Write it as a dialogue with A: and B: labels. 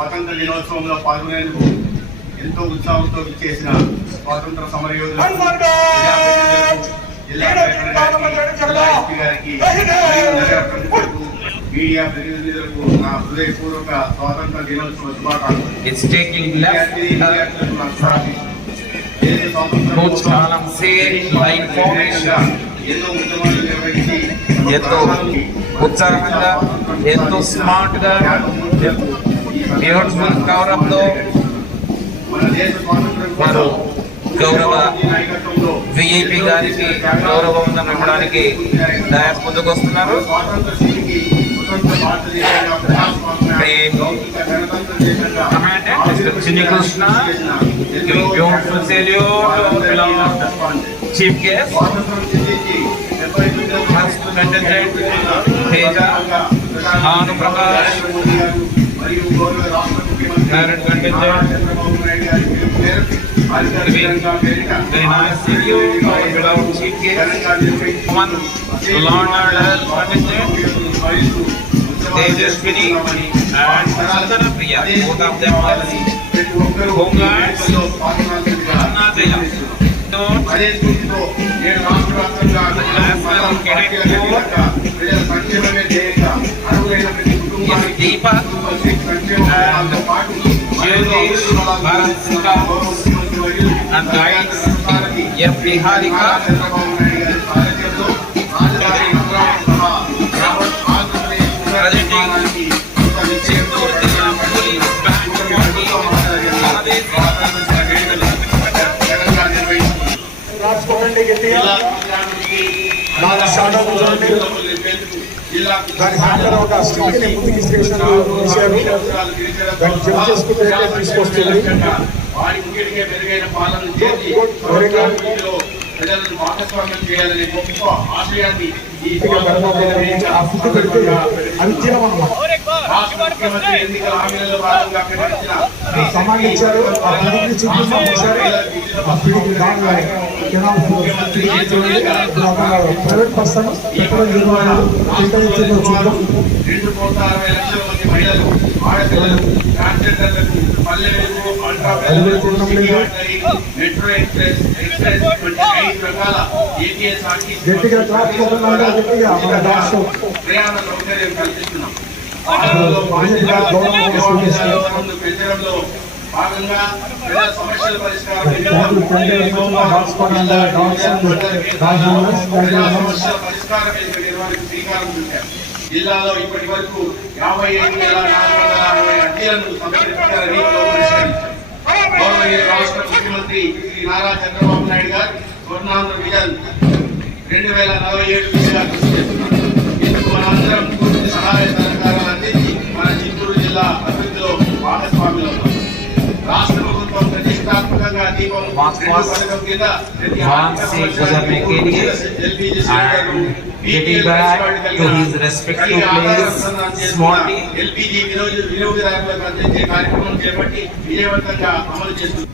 A: స్వాతంత్ర దినోత్సవంలో పాల్గొనేందుకు ఎంతో ఉత్సాహంతో చేసిన స్వాతంత్ర ప్రముఖులకు, మీడియా ప్రతినిధులకు నా హృదయపూర్వక స్వాతంత్ర దినోత్సవ శుభాకాంక్షలు.
B: ఎంతో ఉత్సాహంగా ఎంతో స్మార్ట్ గా బ్యూటిఫుల్ వారు గౌరవ
A: నాయకత్వంలో
B: విఐపి గారికి గౌరవ వందనం ఇవ్వడానికి డయాస్ ముందుకు వస్తున్నారు
A: స్వాతంత్ర స్థితికి స్వతంత్ర
B: తేజ, ప్రకాష్,
A: మరియు గౌరవ రాష్ట్ర ముఖ్యమంత్రి
B: Parent contingent.
A: నారా చంద్రబాబు నాయుడు గారి పిలుపు మేరకు అధికారికంగా పేరిట
B: very nice salute to our beloved Chief Guest,
A: ఘనంగా నిర్వహించిన
B: one Lord Order Contingent, Tejaswini and Sandana Priya, both of them are homeguards, Annadaya. Note,
A: అదే స్ఫూర్తితో నేడు రాష్ట్ర వ్యాప్తంగా
B: National Cadet Corps.
A: ప్రజల సంక్షేమమే ధ్యేయంగా అర్హులైన ప్రతి కుటుంబానికి
B: Deepak
A: సంక్షేమ పథకాలతో పాటు
B: देश वाराणसी
A: का नागरिक
C: यह बिहार
A: का राजकोट
C: దాని ఒక ముందుకు దాన్ని చేసుకుంటే తీసుకొస్తుంది.
A: వారి మెరుగైన ప్రజలను భాగస్వామ్యం చేయాలనే గొప్ప ఆశయాన్ని ఈ
C: ఇక గర్భంలో ఆ ఫుడ్ పెడితే అవి తినమన్నమాట
A: రాష్ట్ర ముఖ్యమంత్రి ఎన్నికల హామీలలో భాగంగా ప్రకటించిన
C: సమాన్ ఇచ్చారు. ఆ ఫుడ్ని చూపించాం ఒకసారి ఆ ఫుడ్ దానిలో కెనాల్ ప్రైవేట్ పర్సన్ ఎక్కడ నిర్వహణ ఎక్కడ ఇచ్చిందో చూద్దాం
A: రెండు కోట్ల అరవై లక్షల మంది మహిళలు ఆడపిల్లలు ట్రాన్స్జెండర్లకు పల్లె వెలుగు అల్ట్రా
C: అదివే తినడం లేదు.
A: మెట్రో ఎక్స్ప్రెస్ ఎక్స్ప్రెస్ వంటి ఐదు రకాల ఏటీఎస్ ఆర్టీసీ
C: గట్టిగా క్లాప్ కొట్టకుండా గట్టిగా మన రాష్ట్రం
A: జిల్లాలో ఇప్పటి వరకు యాభై ఐదు వేల నాలుగు వందల అరవై అర్జీలను సంతృప్తికర గౌరవనీయ రాష్ట్ర ముఖ్యమంత్రి శ్రీ నారా చంద్రబాబు నాయుడు గారు స్వర్ణాంధ్ర విజన్ రెండు వేల నలభై ఏడు దిశగా కృషి చేస్తున్నారు ఇందుకు మనందరం పూర్తి సహాయ సహకారాలు అందించి మన చిత్తూరు జిల్లా అభివృద్ధిలో భాగస్వాములు. రాష్ట్ర ప్రభుత్వం ప్రతిష్టాత్మకంగా దీపం. పథకం కింద
B: getting back to his respective place.
A: LPG వినియోగ వినియోగదారులకు అందించే కార్యక్రమం చేపట్టి విజయవంతంగా అమలు చేస్తుంది